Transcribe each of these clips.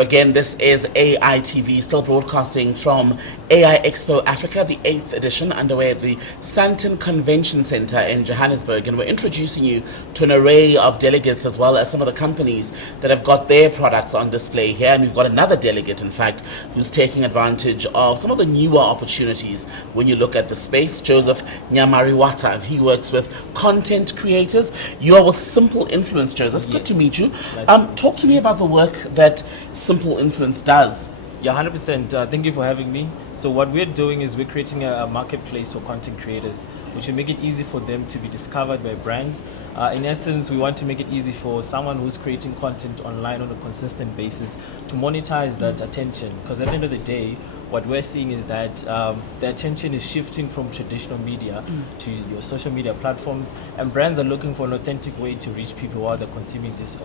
again, this is AITV, still broadcasting from AI Expo Africa, the 8th edition, underway at the Sandton Convention Centre in Johannesburg. And we're introducing you to an array of delegates as well as some of the companies that have got their products on display here. And we've got another delegate, in fact, who's taking advantage of some of the newer opportunities when you look at the space. Joseph Nyamariwata. He works with content creators. You are with Simple Influence, Joseph. Good to meet you. Talk to me about the work that Simple Influence does. Yeah, 100%. Thank you for having me. So what we're doing is we're creating a marketplace for content creators, which will make it easy for them to be discovered by brands. In essence, we want to make it easy for someone who's creating content online on a consistent basis to monetize that attention. Because at the end of the day, what we're seeing is that the attention is shifting from traditional media to your social media platforms, and brands are looking for an authentic way to reach people while they're consuming this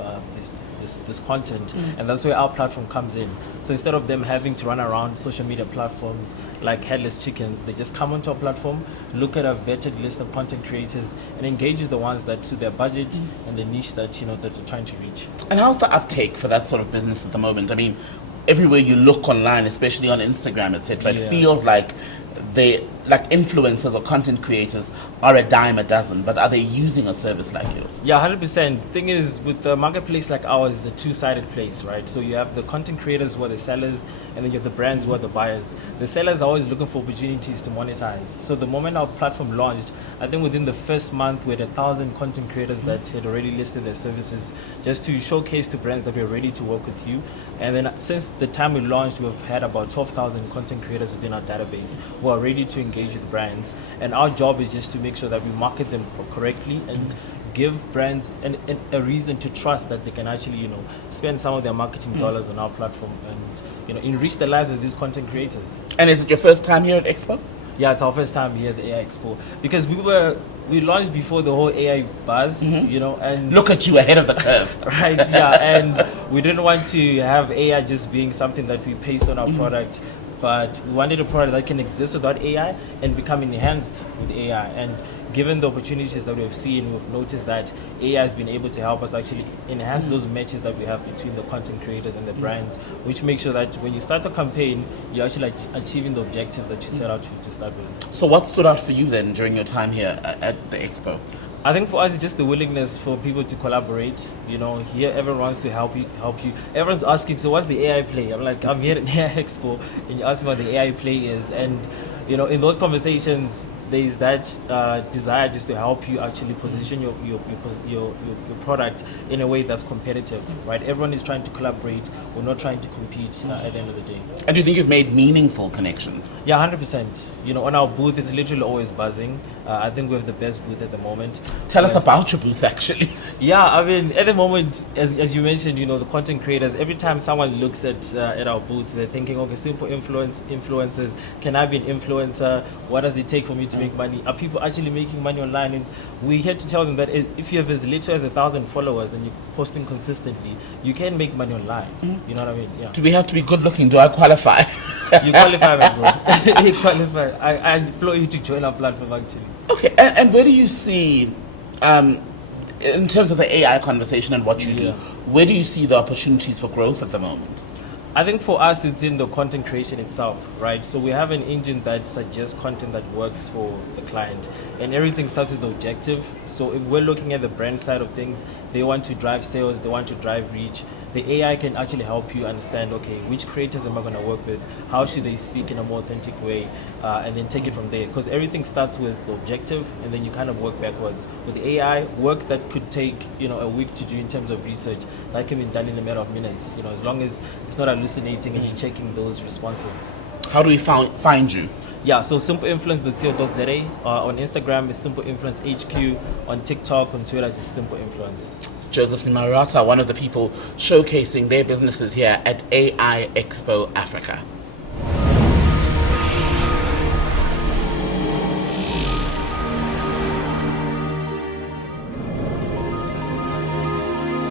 content, and that's where our platform comes in. So instead of them having to run around social media platforms like headless chickens, they just come onto our platform, look at a vetted list of content creators, and engage with the ones that suit their budget and the niche that that they're trying to reach. And how's the uptake for that sort of business at the moment? I mean, everywhere you look online, especially on Instagram, etc., it feels like influencers or content creators are a dime a dozen, but are they using a service like yours? Yeah, 100%. Thing is, with the marketplace like ours, it's a two-sided place, right? So you have the content creators who are the sellers, and then you have the brands who are the buyers. The sellers are always looking for opportunities to monetize. So the moment our platform launched, I think within the first month, we had 1,000 content creators that had already listed their services just to showcase to brands that we're ready to work with you. And then since the time we launched, we've had about 12,000 content creators within our database who are ready to engage with brands. And our job is just to make sure that we market them correctly and give brands a reason to trust that they can actually, spend some of their marketing dollars on our platform and, enrich the lives of these content creators. And is it your first time here at Expo? Yeah, it's our first time here at the AI Expo because we launched before the whole AI buzz, and look at you ahead of the curve. Right, yeah, and we didn't want to have AI just being something that we paste on our product, but we wanted a product that can exist without AI and become enhanced with AI. And given the opportunities that we've seen, we've noticed that AI has been able to help us actually enhance those matches that we have between the content creators and the brands, which makes sure that when you start the campaign, you're actually achieving the objectives that you set out to start with. So what stood out for you then during your time here at the Expo? I think for us, it's just the willingness for people to collaborate. Here everyone wants to help you. Everyone's asking, so what's the AI play? I'm like, I'm here at AI Expo, and you ask me what the AI play is. And, in those conversations, there is that desire just to help you actually position your product in a way that's competitive, right? Everyone is trying to collaborate. We're not trying to compete at the end of the day. And do you think you've made meaningful connections? Yeah, 100%. On our booth, it's literally always buzzing. I think we have the best booth at the moment. Tell us about your booth, actually. Yeah, I mean, at the moment, as you mentioned, the content creators, every time someone looks at our booth, they're thinking, okay, simple influencers, can I be an influencer? What does it take for me to make money? Are people actually making money online? And we're here to tell them that if you have as little as 1,000 followers and you're posting consistently, you can make money online. You know what I mean? Yeah. Do we have to be good looking? Do I qualify? You qualify, my bro. You qualify. I implore you to join our platform, actually. Okay, and where do you see, in terms of the AI conversation and what you do, where do you see the opportunities for growth at the moment? I think for us, it's in the content creation itself, right? So we have an engine that suggests content that works for the client, and everything starts with the objective. So if we're looking at the brand side of things, they want to drive sales, they want to drive reach. The AI can actually help you understand, okay, which creators am I going to work with? How should they speak in a more authentic way? And then take it from there. Because everything starts with the objective, and then you kind of work backwards. With AI, work that could take, a week to do in terms of research, that can be done in a matter of minutes, as long as it's not hallucinating and you're checking those responses. How do we find you? Yeah, so simpleinfluence.co.za. On Instagram is Simple Influence HQ. On TikTok, on Twitter, just Simple Influence. Joseph Nyamariwata, one of the people showcasing their businesses here at AI Expo Africa.